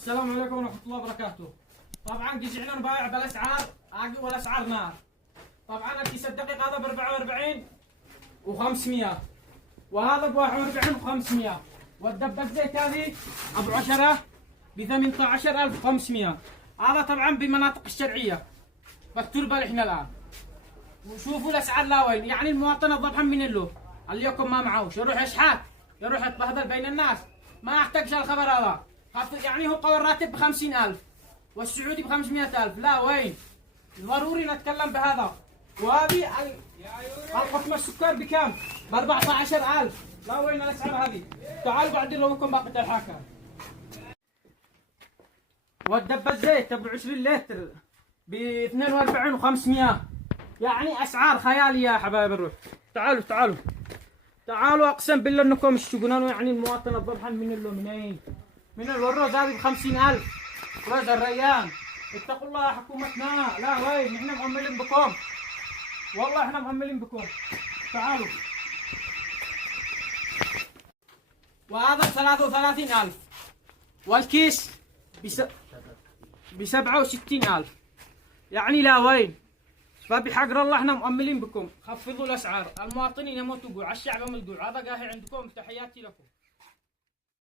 السلام عليكم ورحمة الله وبركاته. طبعا جينا نبايع بالاسعار اقوى والاسعار نار. طبعا الكيس الدقيق هذا ب 44 و500 وهذا ب 41 و500 والدبة الزيت هذه ابو 10 ب 18500. هذا طبعا بمناطق الشرعية بالتربة احنا الان. وشوفوا الاسعار لا وين، يعني المواطن الضبحان من له اليوم ما معوش يروح يشحات يروح يتبهدل بين الناس، ما احتاجش الخبر هذا. يعني هو قوي الراتب ب50,000 والسعودي ب500,000، لا وين؟ ضروري نتكلم بهذا. وهذه القطمة السكر بكم؟ ب14,000، لا وين الاسعار هذه؟ تعالوا بعد لكم باقي الحاكم. والدبة الزيت ابو 20 لتر ب 42,500، يعني اسعار خياليه يا حبايب الروح. تعالوا اقسم بالله انكم تشتقون، يعني المواطن الضبحان من له منين؟ من الرز هذه ب50,000، رز الريان. اتقوا الله يا حكومتنا، لا وين؟ احنا مؤملين بكم، والله احنا مؤملين بكم. تعالوا. وهذا ب33,000 والكيس ب67,000، يعني لا وين؟ فبحق الله احنا مؤملين بكم، خفضوا الاسعار، المواطنين يموتوا جوع، الشعب يموت جوع. هذا قاهي عندكم، تحياتي لكم.